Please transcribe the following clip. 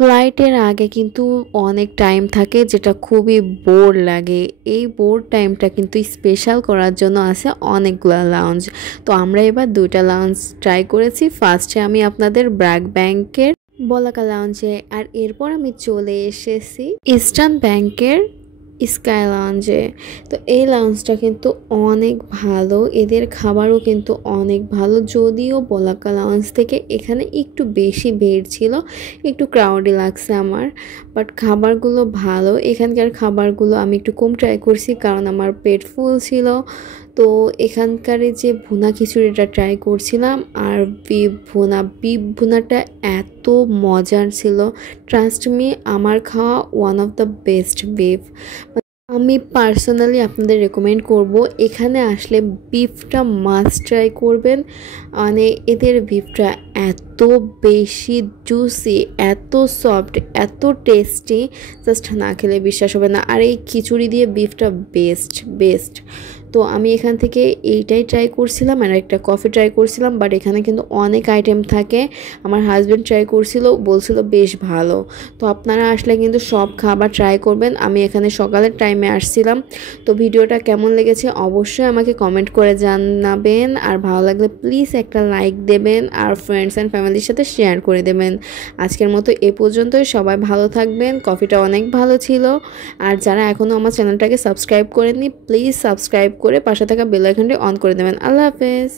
ফ্লাইটের আগে কিন্তু অনেক টাইম থাকে যেটা খুবই বোর লাগে। এই বোর টাইমটা কিন্তু স্পেশাল করার জন্য আছে অনেকগুলো লাউঞ্জ। তো আমরা এবার 2টা লাউঞ্জ ট্রাই করেছি। ফার্স্টে আমি আপনাদের ব্র্যাক ব্যাংকের বলাকা লাউঞ্জে, আর এরপর আমি চলে এসেছি ইস্টার্ন ব্যাংকের স্কাই লাউঞ্জে। তো এই লাউঞ্জটা কিন্তু অনেক ভালো, এদের খাবারও কিন্তু অনেক ভালো। যদিও বলাকা লাউঞ্জ থেকে এখানে একটু বেশি ভিড় ছিল, একটু ক্রাউডি লাগছে আমার, বাট খাবারগুলো ভালো। এখানকার খাবারগুলো আমি একটু কম ট্রাই করছি কারণ আমার পেট ফুল ছিল। তো এখানকার যে ভুনা খিচুড়িটা ট্রাই করছিলাম, আর বিফ ভুনাটা এত মজার ছিল। ট্রাস্ট মি, আমার খাওয়া one of the best beef. আমি পার্সোনালি আপনাদের রেকমেন্ড করব এখানে আসলে বিফটা মাস্ট ট্রাই করবেন। মানে এদের বিফটা এত বেশি জুসি, এত সফট, এত টেস্টি, জাস্ট না খেলে বিশ্বাস হবে না। আর এই খিচুড়ি দিয়ে বিফটা বেস্ট বেস্ট। তো আমি এখান থেকে এইটাই ট্রাই করছিলাম, আর একটা কফি ট্রাই করছিলাম, বাট এখানে কিন্তু অনেক আইটেম থাকে। আমার হাজব্যান্ড ট্রাই করছিল, বলছিল বেশ ভালো। তো আপনারা আসলে কিন্তু সব খাবার ট্রাই করবেন। আমি এখানে সকালের টাইমে আসছিলাম। তো ভিডিওটা কেমন লেগেছে অবশ্যই আমাকে কমেন্ট করে জানাবেন, আর ভালো লাগলে প্লিজ একটা লাইক দেবেন, আর ফ্রেন্ডস অ্যান্ড ফ্যামিলির সাথে শেয়ার করে দেবেন। আজকের মতো এ পর্যন্তই, সবাই ভালো থাকবেন। কফিটা অনেক ভালো ছিল। আর যারা এখনও আমার চ্যানেলটাকে সাবস্ক্রাইব করেননি, প্লিজ সাবস্ক্রাইব করে পাশে থাকা বেল আইকনটি অন করে দেবেন। আল্লাহ হাফেজ।